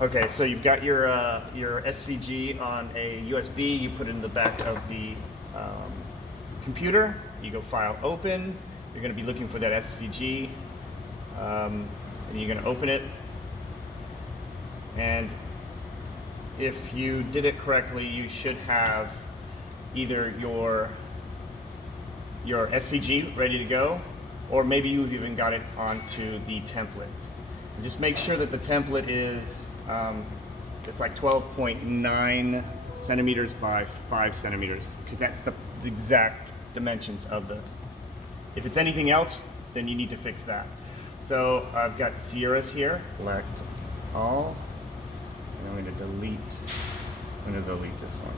Okay, so you've got your SVG on a USB. You put it in the back of the computer. You go File, Open. You're going to be looking for that SVG, and you're going to open it. And if you did it correctly, you should have either your SVG ready to go, or maybe you've even got it onto the template. And just make sure that the template is it's like 12.9 centimeters by 5 centimeters, because that's the exact dimensions of the. If it's anything else, then you need to fix that. So I've got zeros here. Select all, and I'm going to delete. I'm going to delete this one.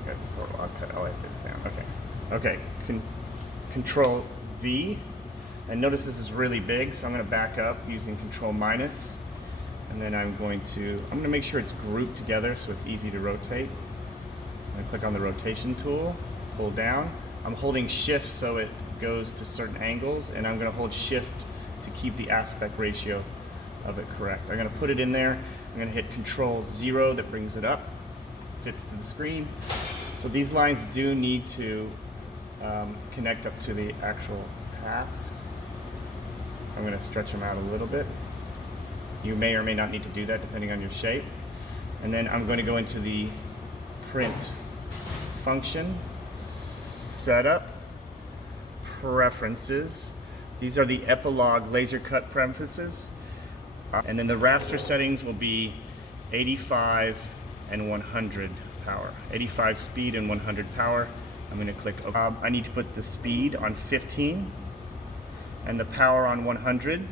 Okay, so I'll edit this down. Okay. Control V, and notice this is really big, so I'm going to back up using Control minus, and then I'm going to make sure it's grouped together so it's easy to rotate. I'm going to click on the rotation tool, hold down. I'm holding Shift so it goes to certain angles, and I'm going to hold Shift to keep the aspect ratio of it correct. I'm going to put it in there. I'm going to hit Control 0, that brings it up, fits to the screen. So these lines do need to connect up to the actual path. I'm going to stretch them out a little bit. You may or may not need to do that depending on your shape. And then I'm going to go into the print function, setup, preferences. These are the epilogue laser cut preferences. And then the raster settings will be 85 and 100 power. 85 speed and 100 power. I'm going to click OK. I need to put the speed on 15 and the power on 100.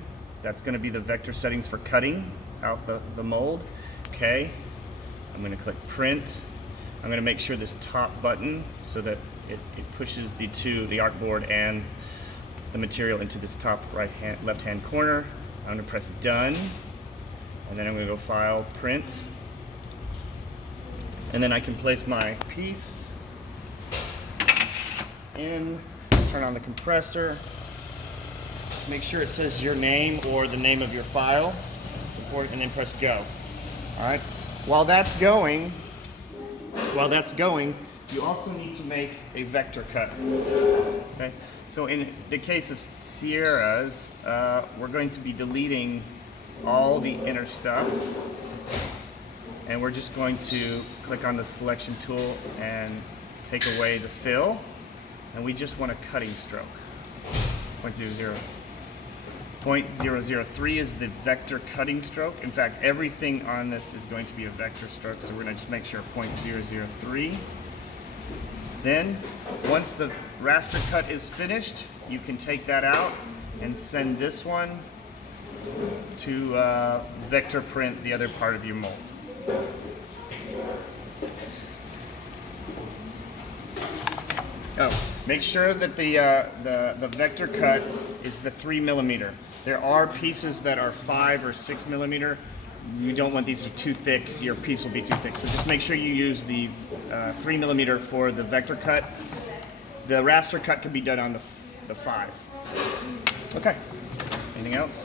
That's going to be the vector settings for cutting out the mold. Okay. I'm going to click print. I'm going to make sure this top button so that it pushes the artboard and the material into this top left hand corner. I'm going to press done, and then I'm going to go File, Print, and then I can place my piece in, turn on the compressor, make sure it says your name or the name of your file, and then press go. All right. While that's going, you also need to make a vector cut. Okay. So in the case of Sierras, we're going to be deleting all the inner stuff, and we're just going to click on the selection tool and take away the fill, and we just want a cutting stroke. 0.00. 0.003 is the vector cutting stroke. In fact, everything on this is going to be a vector stroke, so we're going to just make sure 0.003. Then, once the raster cut is finished, you can take that out and send this one to vector print the other part of your mold. Oh, make sure that the vector cut is the 3 millimeter. There are pieces that are 5 or 6 millimeter. You don't want these too thick. Your piece will be too thick. So just make sure you use the 3 millimeter for the vector cut. The raster cut can be done on the 5. Okay. Anything else?